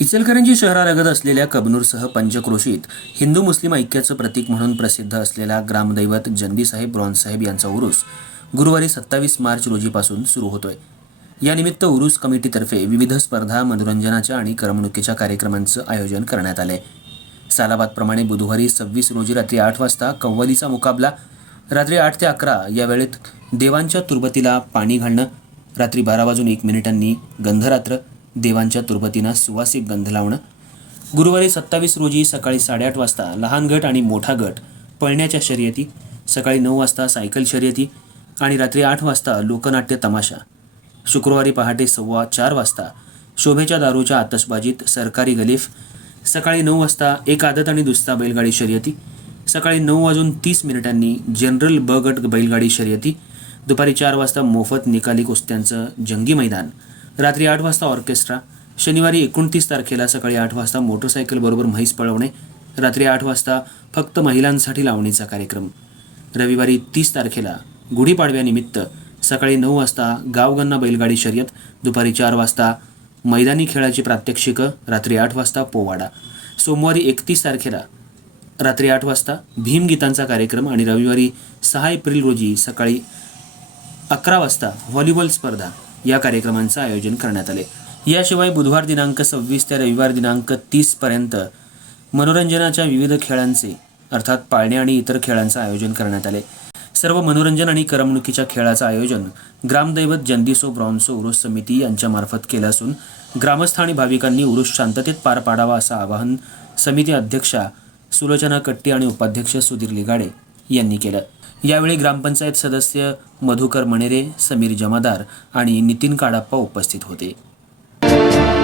इचलकरंजी शहरालगत असलेल्या कबनूरसह पंचक्रोशीत हिंदू मुस्लिम ऐक्याचं प्रतीक म्हणून प्रसिद्ध असलेला ग्रामदैवत जंदीसाहेब ब्रॉन्झसाहेब यांचा उरूस गुरुवारी सत्तावीस मार्च रोजीपासून सुरू होतोय. यानिमित्त उरूस कमिटीतर्फे विविध स्पर्धा मनोरंजनाच्या आणि करमणुकीच्या कार्यक्रमांचं आयोजन करण्यात आलंय. सालाबादप्रमाणे बुधवारी सव्वीस रोजी रात्री आठ वाजता कव्वालीचा मुकाबला रात्री आठ ते अकरा या वेळेत देवांच्या तुरबतीला पाणी घालणं रात्री बारा वाजून एक मिनिटांनी गंधरात्र देवांच्या तुरबतींना सुवासिक गंध लावणं. गुरुवारी सत्तावीस रोजी सकाळी साडेआठ वाजता लहान गट आणि मोठा गट पळण्याच्या शर्यती सकाळी नऊ वाजता सायकल शर्यती आणि रात्री आठ वाजता लोकनाट्य तमाशा. शुक्रवारी पहाटे सव्वा चार वाजता शोभेच्या दारूच्या आतषबाजीत सरकारी गलीफ सकाळी नऊ वाजता एक आदत आणि दुसरा बैलगाडी शर्यती सकाळी नऊ वाजून तीस मिनिटांनी जनरल ब गट बैलगाडी शर्यती दुपारी चार वाजता मोफत निकाली कुस्त्यांचं जंगी मैदान. रात्री आठ वाजता ऑर्केस्ट्रा. शनिवारी एकोणतीस तारखेला सकाळी आठ वाजता मोटरसायकलबरोबर म्हैस पळवणे. रात्री आठ वाजता फक्त महिलांसाठी लावणीचा कार्यक्रम. रविवारी तीस तारखेला गुढीपाडव्यानिमित्त सकाळी नऊ वाजता गावगन्ना बैलगाडी शर्यत दुपारी चार वाजता मैदानी खेळाची प्रात्यक्षिकं रात्री आठ वाजता पोवाडा. सोमवारी एकतीस तारखेला रात्री आठ वाजता भीमगीतांचा कार्यक्रम आणि रविवारी सहा एप्रिल रोजी सकाळी अकरा वाजता व्हॉलीबॉल स्पर्धा. या कार्यक्रमांचं आयोजन करण्यात आले. याशिवाय बुधवार दिनांक सव्वीस ते रविवार दिनांक तीसपर्यंत मनोरंजनाच्या विविध खेळांचे अर्थात पाळणे आणि इतर खेळांचं आयोजन करण्यात आले. सर्व मनोरंजन आणि करमणुकीच्या खेळाचं आयोजन ग्रामदैवत जंदिसो ब्रॉन्सो उरुस समिती यांच्यामार्फत केलं असून ग्रामस्थ आणि भाविकांनी उरुस शांततेत पार पाडावा असं आवाहन समिती अध्यक्षा सुलोचना कट्टी आणि उपाध्यक्ष सुधीर लिगाडे यांनी केलं. यावेळी ग्रामपंचायत सदस्य मधुकर मणेरे समीर जमादार आणि नितीन काडाप्पा उपस्थित होते.